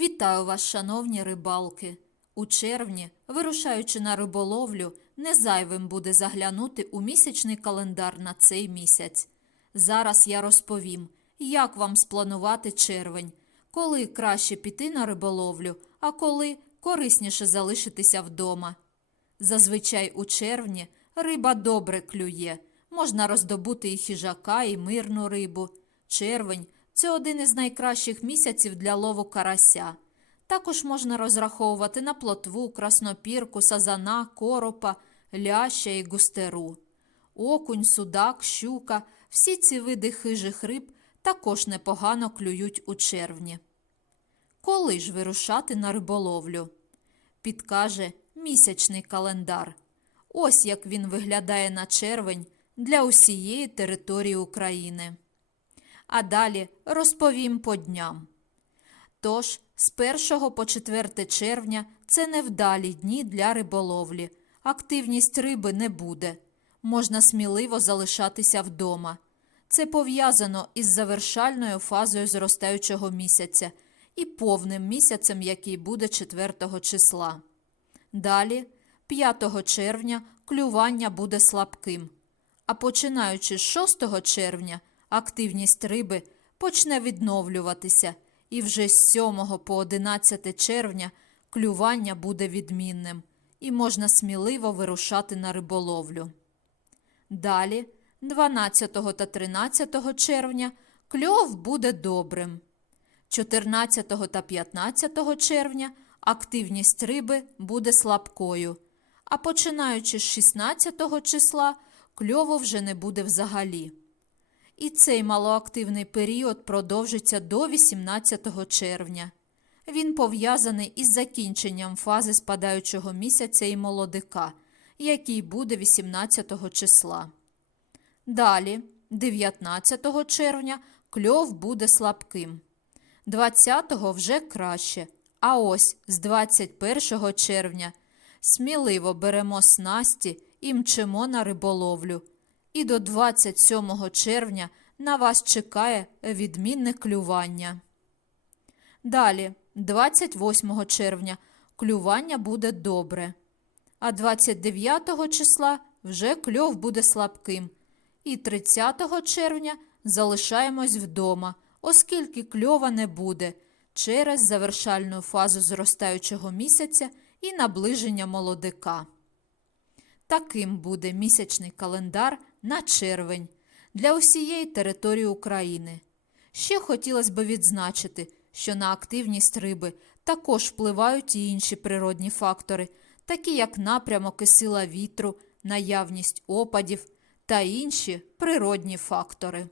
Вітаю вас, шановні рибалки! У червні, вирушаючи на риболовлю, не зайвим буде заглянути у місячний календар на цей місяць. Зараз я розповім, як вам спланувати червень, коли краще піти на риболовлю, а коли корисніше залишитися вдома. Зазвичай у червні риба добре клює. Можна роздобути і хижака, і мирну рибу. Червень це один із найкращих місяців для лову карася. Також можна розраховувати на плотву, краснопірку, сазана, коропа, ляща і густеру. Окунь, судак, щука всі ці види хижих риб також непогано клюють у червні. Коли ж вирушати на риболовлю? Підкаже місячний календар. Ось як він виглядає на червень для усієї території України. А далі розповім по дням. Тож, з 1 по 4 червня це невдалі дні для риболовлі. Активність риби не буде. Можна сміливо залишатися вдома. Це пов'язано із завершальною фазою зростаючого місяця і повним місяцем, який буде 4 числа. Далі, 5 червня, клювання буде слабким. А починаючи з 6 червня, активність риби почне відновлюватися, і вже з 7 по 11 червня клювання буде відмінним, і можна сміливо вирушати на риболовлю. Далі, 12 та 13 червня, кльов буде добрим. 14 та 15 червня активність риби буде слабкою, а починаючи з 16 числа кльову вже не буде взагалі. І цей малоактивний період продовжиться до 18 червня. Він пов'язаний із закінченням фази спадаючого місяця і молодика, який буде 18 числа. Далі, 19 червня, кльов буде слабким. 20-го вже краще. А ось з 21 червня сміливо беремо снасті і мчимо на риболовлю. І до 27 червня на вас чекає відмінне клювання. Далі, 28 червня, клювання буде добре. А 29 числа вже кльов буде слабким. І 30 червня залишаємось вдома, оскільки кльова не буде через завершальну фазу зростаючого місяця і наближення молодика. Таким буде місячний календар на червень для усієї території України. Ще хотілося б відзначити, що на активність риби також впливають і інші природні фактори, такі як напрямок і сила вітру, наявність опадів та інші природні фактори.